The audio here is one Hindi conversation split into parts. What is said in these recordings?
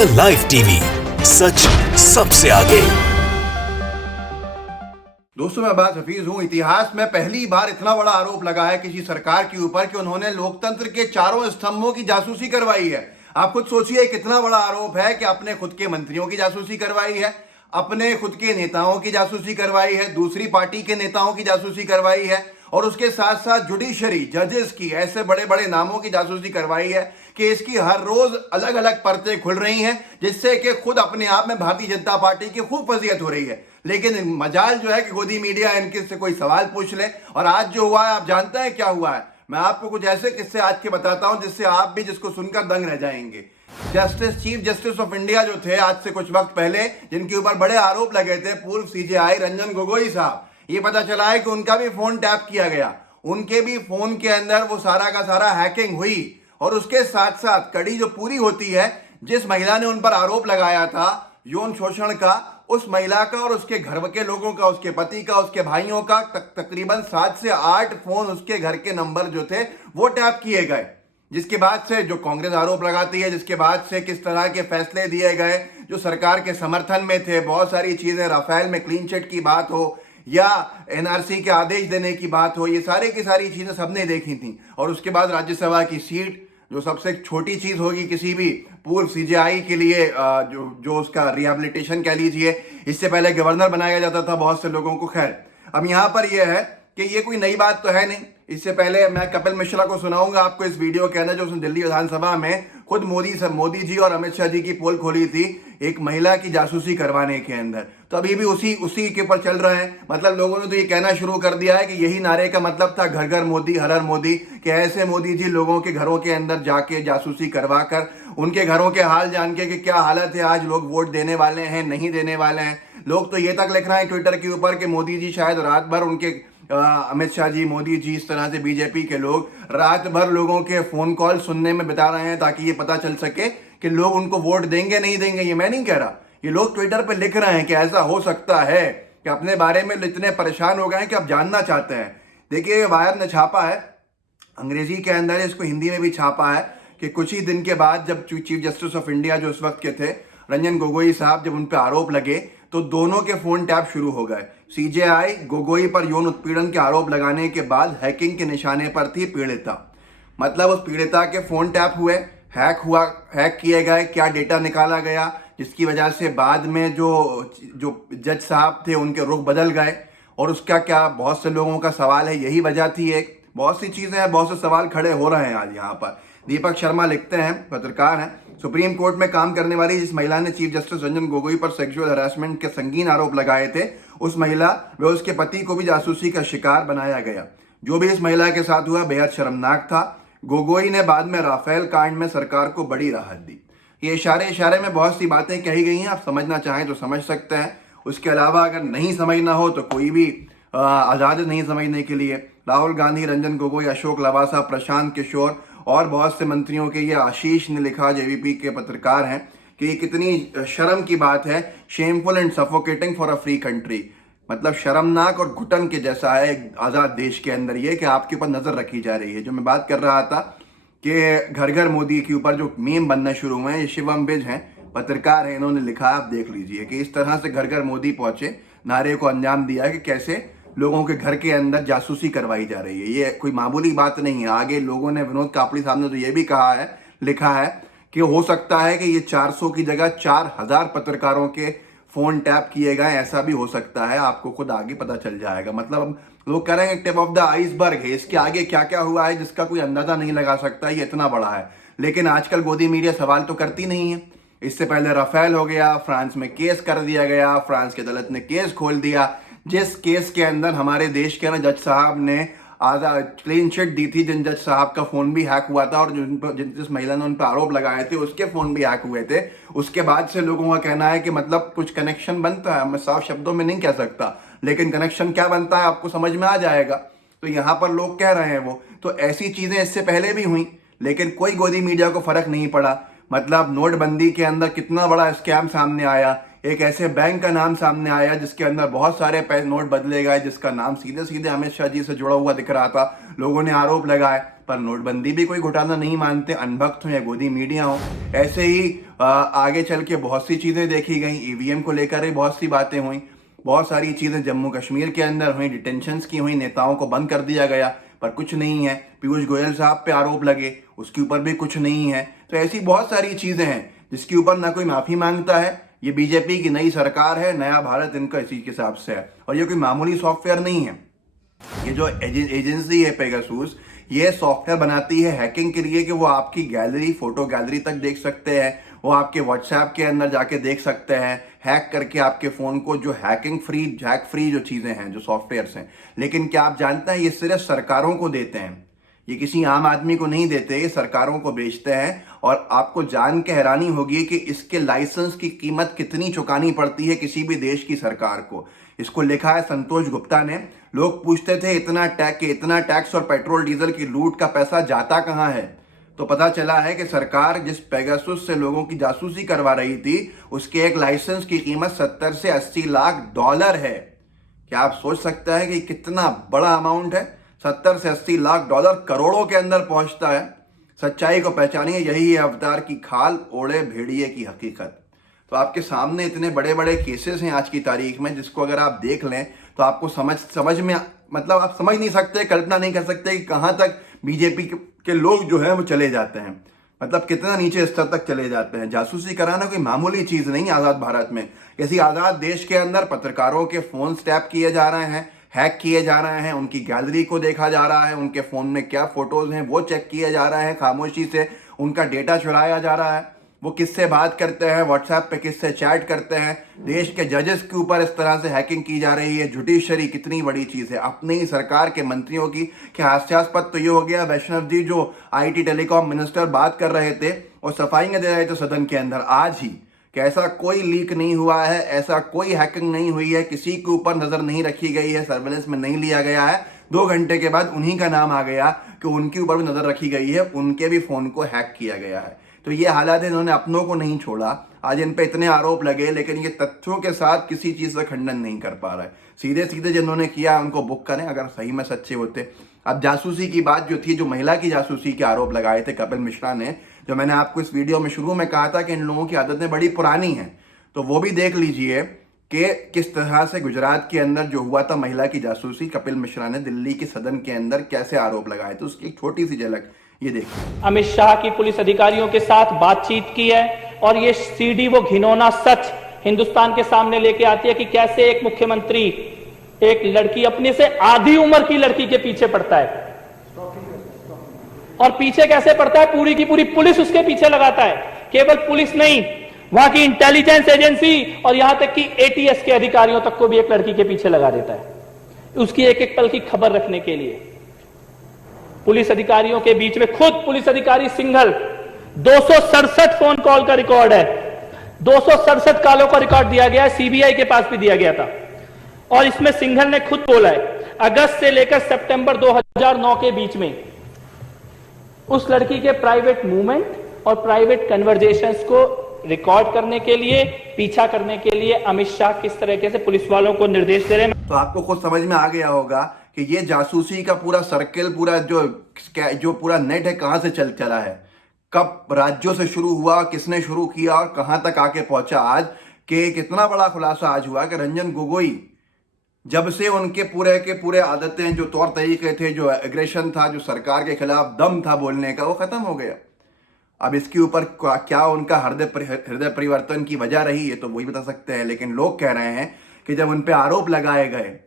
द लाइव टीवी, सच सबसे आगे। दोस्तों, मैं अब्बास हफीज हूं। इतिहास में पहली बार इतना बड़ा आरोप लगा है किसी सरकार के ऊपर कि उन्होंने लोकतंत्र के चारों स्तंभों की जासूसी करवाई है। आप खुद सोचिए कितना बड़ा आरोप है कि अपने खुद के मंत्रियों की जासूसी करवाई है, अपने खुद के नेताओं की जासूसी करवाई है, दूसरी पार्टी के नेताओं की जासूसी करवाई है और उसके साथ साथ जुडिशरी जजेस की, ऐसे बड़े बड़े नामों की जासूसी करवाई है कि इसकी हर रोज अलग अलग परतें खुल रही हैं, जिससे कि खुद अपने आप में भारतीय जनता पार्टी की खूब फजीहत हो रही है। लेकिन मजाल जो है कि गोदी मीडिया इनके से कोई सवाल पूछ ले। और आज जो हुआ है, आप जानते हैं क्या हुआ है? मैं आपको कुछ ऐसे किस्से आज के बताता हूं जिससे आप भी जिसको सुनकर दंग रह जाएंगे। चीफ जस्टिस ऑफ इंडिया जो थे आज से कुछ वक्त पहले, जिनके ऊपर बड़े आरोप लगे थे, पूर्व सीजेआई रंजन गोगोई साहब, ये पता चला है कि उनका भी फोन टैप किया गया। उनके भी फोन के अंदर वो सारा का सारा हैकिंग हुई और उसके साथ साथ कड़ी जो पूरी होती है, जिस महिला ने उन पर आरोप लगाया था यौन शोषण का, उस महिला का और उसके घर के लोगों का, उसके पति का, उसके भाइयों का तकरीबन 7 से 8 फोन, उसके घर के नंबर जो थे वो टैप किए गए। जिसके बाद से जो कांग्रेस आरोप लगाती है, जिसके बाद से किस तरह के फैसले दिए गए जो सरकार के समर्थन में थे, बहुत सारी चीजें, राफेल में क्लीन चिट की बात हो या एनआरसी के आदेश देने की बात हो, ये सारी की सारी चीजें सबने देखी थी। और उसके बाद राज्यसभा की सीट, जो सबसे छोटी चीज होगी किसी भी पूर्व सीजेआई के लिए, जो उसका रिहेबिलिटेशन कह लीजिए, इससे पहले गवर्नर बनाया जाता था बहुत से लोगों को। खैर, अब यहां पर यह है कि ये कोई नई बात तो है नहीं। इससे पहले मैं कपिल मिश्रा को सुनाऊंगा आपको इस वीडियो के अंदर, जो उसने दिल्ली विधानसभा में खुद मोदी जी और अमित शाह जी की पोल खोली थी एक महिला की जासूसी करवाने के अंदर। तो अभी भी उसी के ऊपर चल रहे हैं। मतलब लोगों ने तो ये कहना शुरू कर दिया है कि यही नारे का मतलब था घर घर मोदी, हर हर मोदी, कि ऐसे मोदी जी लोगों के घरों के अंदर जाके जासूसी करवा कर उनके घरों के हाल जान के कि क्या हालत है, आज लोग वोट देने वाले हैं, नहीं देने वाले हैं। लोग तो ये तक लिख रहे हैं ट्विटर के ऊपर कि मोदी जी शायद रात भर उनके अमित शाह जी, मोदी जी, इस तरह से बीजेपी के लोग रात भर लोगों के फोन कॉल सुनने में बिता रहे हैं ताकि ये पता चल सके कि लोग उनको वोट देंगे नहीं देंगे। ये मैं नहीं कह रहा, ये लोग ट्विटर पे लिख रहे हैं कि ऐसा हो सकता है कि अपने बारे में इतने परेशान हो गए हैं कि अब जानना चाहते हैं। देखिए, वायर ने छापा है, अंग्रेजी के अंदर इसको हिंदी में भी छापा है कि कुछ ही दिन के बाद जब चीफ जस्टिस ऑफ इंडिया जो उस वक्त के थे रंजन गोगोई साहब, जब उन पर आरोप लगे तो दोनों के फोन टैप शुरू हो गए। सीजेआई गोगोई पर यौन उत्पीड़न के आरोप लगाने के बाद हैकिंग के निशाने पर थी पीड़िता। मतलब उस पीड़िता के फोन टैप हुए, हैक किए गए, क्या डेटा निकाला गया, जिसकी वजह से बाद में जो जज साहब थे उनके रुख बदल गए। और उसका क्या, बहुत से लोगों का सवाल है, यही वजह थी। एक बहुत सी चीजें हैं, बहुत से सवाल खड़े हो रहे हैं आज यहाँ पर। दीपक शर्मा लिखते हैं, पत्रकार हैं, सुप्रीम कोर्ट में काम करने वाली जिस महिला ने चीफ जस्टिस रंजन गोगोई पर सेक्सुअल हरासमेंट के संगीन आरोप लगाए थे, उस महिला व उसके पति को भी जासूसी का शिकार बनाया गया। जो भी इस महिला के साथ हुआ बेहद शर्मनाक था। गोगोई ने बाद में राफेल कांड में सरकार को बड़ी राहत दी। ये इशारे में बहुत सी बातें कही गई हैं, आप समझना चाहें तो समझ सकते हैं। उसके अलावा अगर नहीं समझना हो तो कोई भी आज़ाद नहीं समझने के लिए। राहुल गांधी, रंजन गोगोई, अशोक लवासा, प्रशांत किशोर और बहुत से मंत्रियों के, ये आशीष ने लिखा, जेवीपी के पत्रकार हैं, कि ये कितनी शर्म की बात है। Shameful and suffocating for a free country. मतलब शर्मनाक और घुटन के जैसा है एक आज़ाद देश के अंदर ये कि आपके ऊपर नज़र रखी जा रही है। जो मैं बात कर रहा था कि घर घर मोदी के ऊपर जो मीम बनना शुरू हुए हैं, ये शिवम बिज हैं, पत्रकार हैं, इन्होंने लिखा, आप देख लीजिए कि इस तरह से घर घर मोदी पहुंचे, नारे को अंजाम दिया कि कैसे लोगों के घर के अंदर जासूसी करवाई जा रही है। ये कोई मामूली बात नहीं है। आगे लोगों ने, विनोद कापड़ी साहब ने तो ये भी कहा है, लिखा है कि हो सकता है कि ये 400 की जगह 4000 पत्रकारों के फोन टैप किए गए, ऐसा भी हो सकता है। आपको खुद आगे पता चल जाएगा। मतलब लोग कह रहे हैं टिप ऑफ द आइसबर्ग है, इसके आगे क्या क्या हुआ है जिसका कोई अंदाजा नहीं लगा सकता, ये इतना बड़ा है। लेकिन आजकल गोदी मीडिया सवाल तो करती नहीं है। इससे पहले राफेल हो गया, फ्रांस में केस कर दिया गया, फ्रांस की अदालत ने केस खोल दिया, जिस केस के अंदर हमारे देश के ना जज साहब ने क्लीन चिट दी थी, जिन जज साहब का फोन भी हैक हुआ था और जिस महिला ने उन पर आरोप लगाए थे उसके फोन भी हैक हुए थे। उसके बाद से लोगों का कहना है कि मतलब कुछ कनेक्शन बनता है। मैं साफ शब्दों में नहीं कह सकता, लेकिन कनेक्शन क्या बनता है आपको समझ में आ जाएगा। तो यहाँ पर लोग कह रहे हैं वो तो ऐसी चीजें इससे पहले भी हुई, लेकिन कोई गोदी मीडिया को फर्क नहीं पड़ा। मतलब नोटबंदी के अंदर कितना बड़ा स्कैम सामने आया, एक ऐसे बैंक का नाम सामने आया जिसके अंदर बहुत सारे नोट बदले गए, जिसका नाम सीधे सीधे अमित शाह जी से जुड़ा हुआ दिख रहा था। लोगों ने आरोप लगाए, पर नोटबंदी भी कोई घोटाला नहीं मानते, अनभक्त हो या गोदी मीडिया हो। ऐसे ही आगे चल के बहुत सी चीज़ें देखी गई, ईवीएम को लेकर ही बहुत सी बातें हुई, बहुत सारी चीज़ें जम्मू कश्मीर के अंदर हुई, डिटेंशंस की हुई, नेताओं को बंद कर दिया गया पर कुछ नहीं है। पीयूष गोयल साहब पे आरोप लगे, उसके ऊपर भी कुछ नहीं है। तो ऐसी बहुत सारी चीज़ें हैं जिसके ऊपर ना कोई माफ़ी मांगता है। ये बीजेपी की नई सरकार है, नया भारत इनका इसी के हिसाब से है। और ये कोई मामूली सॉफ्टवेयर नहीं है। ये जो एजेंसी है पेगासूस, ये सॉफ्टवेयर बनाती है हैकिंग के लिए कि वो आपकी गैलरी, फोटो गैलरी तक देख सकते हैं, वो आपके व्हाट्सएप के अंदर जाके देख सकते हैं, हैक करके आपके फ़ोन को, जो हैक फ्री जो चीज़ें हैं, जो सॉफ्टवेयर्स हैं। लेकिन क्या आप जानते हैं ये सिर्फ सरकारों को देते हैं, ये किसी आम आदमी को नहीं देते, ये सरकारों को बेचते हैं। और आपको जान के हैरानी होगी कि इसके लाइसेंस की कीमत कितनी चुकानी पड़ती है किसी भी देश की सरकार को। इसको लिखा है संतोष गुप्ता ने। लोग पूछते थे इतना टैक्स और पेट्रोल डीजल की लूट का पैसा जाता कहाँ है, तो पता चला है कि सरकार जिस पेगासुस से लोगों की जासूसी करवा रही थी, उसके एक लाइसेंस की कीमत 70 से 80 लाख डॉलर है। क्या आप सोच सकते हैं कि कितना बड़ा अमाउंट है? 70 से 80 लाख डॉलर करोड़ों के अंदर पहुंचता है। सच्चाई को पहचानिए, यही है अवतार की खाल, ओढ़े भेड़िए की हकीकत। तो आपके सामने इतने बड़े बड़े केसेस हैं आज की तारीख में, जिसको अगर आप देख लें तो आपको समझ में, मतलब आप समझ नहीं सकते, कल्पना नहीं कर सकते कि कहाँ तक बीजेपी के लोग जो हैं वो चले जाते हैं, मतलब कितना नीचे स्तर तक चले जाते हैं। जासूसी कराना कोई मामूली चीज़ नहीं। आज़ाद भारत में, किसी आज़ाद देश के अंदर पत्रकारों के फ़ोन टैप किए जा रहे हैं, हैक किए जा रहे हैं, उनकी गैलरी को देखा जा रहा है, उनके फ़ोन में क्या फ़ोटोज़ हैं वो चेक किए जा रहे हैं, खामोशी से उनका डेटा चुराया जा रहा है, वो किससे बात करते हैं, व्हाट्सएप पे किससे चैट करते हैं। देश के जजेस के ऊपर इस तरह से हैकिंग की जा रही है। जुडिशरी कितनी बड़ी चीज़ है। अपनी ही सरकार के मंत्रियों की क्या हास्यास्पद तो ये हो गया, वैष्णव जी जो IT टेलीकॉम मिनिस्टर बात कर रहे थे और सफाइयाँ दे रहे थे सदन के अंदर आज ही, कि ऐसा कोई लीक नहीं हुआ है, ऐसा कोई हैकिंग नहीं हुई है, किसी के ऊपर नज़र नहीं रखी गई है, सर्वेलेंस में नहीं लिया गया है। 2 घंटे के बाद उन्हीं का नाम आ गया कि उनके ऊपर भी नज़र रखी गई है, उनके भी फ़ोन को हैक किया गया है। तो ये हालात है, इन्होंने अपनों को नहीं छोड़ा। आज इन पे इतने आरोप लगे, लेकिन ये तथ्यों के साथ किसी चीज़ का खंडन नहीं कर पा रहा है। सीधे सीधे जिन्होंने किया उनको बुक करें अगर सही में सच्चे होते। अब जासूसी की बात जो थी, जो महिला की जासूसी के आरोप लगाए थे कपिल मिश्रा ने, जो मैंने आपको इस वीडियो में शुरू में कहा था कि इन लोगों की आदतें बड़ी पुरानी हैं, तो वो भी देख लीजिए कि किस तरह से गुजरात के अंदर जो हुआ था महिला की जासूसी, कपिल मिश्रा ने दिल्ली के सदन के अंदर कैसे आरोप लगाए थे, उसकी एक छोटी सी झलक ये देखिए। अमित शाह की पुलिस अधिकारियों के साथ बातचीत की है और ये सीडी वो घिनौना सच हिंदुस्तान के सामने लेके आती है कि कैसे एक मुख्यमंत्री एक लड़की, अपने से आधी उम्र की लड़की के पीछे पड़ता है, और पीछे कैसे पड़ता है, पूरी की पूरी पुलिस उसके पीछे लगाता है। केवल पुलिस नहीं, वहां की इंटेलिजेंस एजेंसी और यहां तक कि ATS के अधिकारियों तक को भी एक लड़की के पीछे लगा देता है, उसकी एक एक पल की खबर रखने के लिए। पुलिस अधिकारियों के बीच में खुद पुलिस अधिकारी सिंघल, 267 फोन कॉल का रिकॉर्ड है, 267 कॉलों का रिकॉर्ड दिया गया है, CBI के पास भी दिया गया था। और इसमें सिंघल ने खुद बोला है, अगस्त से लेकर सितंबर 2009 के बीच में उस लड़की के प्राइवेट मूवमेंट और प्राइवेट कन्वर्जेशंस को रिकॉर्ड करने के लिए, पीछा करने के लिए अमित शाह किस तरीके से पुलिस वालों को निर्देश दे रहे हैं। तो आपको खुद समझ में आ गया होगा कि ये जासूसी का पूरा सर्कल, पूरा जो पूरा नेट है, कहां से चला है, कब राज्यों से शुरू हुआ, किसने शुरू किया और कहां तक आके पहुंचा आज। कि कितना बड़ा खुलासा आज हुआ कि रंजन गोगोई, जब से उनके पूरे के पूरे आदतें, जो तौर तरीके थे, जो एग्रेशन था, जो सरकार के खिलाफ दम था बोलने का, वो खत्म हो गया। अब इसके ऊपर क्या उनका हृदय परिवर्तन की वजह रही है तो वही बता सकते हैं। लेकिन लोग कह रहे हैं कि जब उन पे आरोप लगाए गए,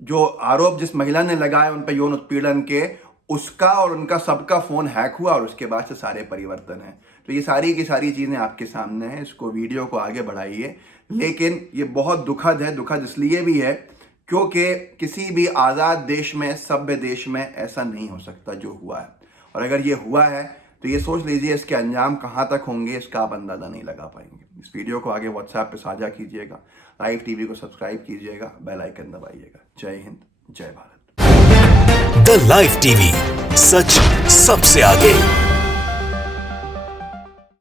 जो आरोप जिस महिला ने लगाए उन पे यौन उत्पीड़न के, उसका और उनका सबका फोन हैक हुआ और उसके बाद से सारे परिवर्तन हैं। तो ये सारी की सारी चीज़ें आपके सामने हैं। इसको वीडियो को आगे बढ़ाइए। लेकिन ये बहुत दुखद है। दुखद इसलिए भी है क्योंकि किसी भी आज़ाद देश में, सभ्य देश में ऐसा नहीं हो सकता जो हुआ है। और अगर ये हुआ है तो ये सोच लीजिए इसके अंजाम कहाँ तक होंगे, इसका आप अंदाज़ा नहीं लगा पाएंगे। इस वीडियो को आगे व्हाट्सएप पे साझा कीजिएगा, लाइव टीवी को सब्सक्राइब कीजिएगा, बेल आइकन दबाइएगा। जय हिंद, जय भारत। द लाइव टीवी, सच सबसे आगे।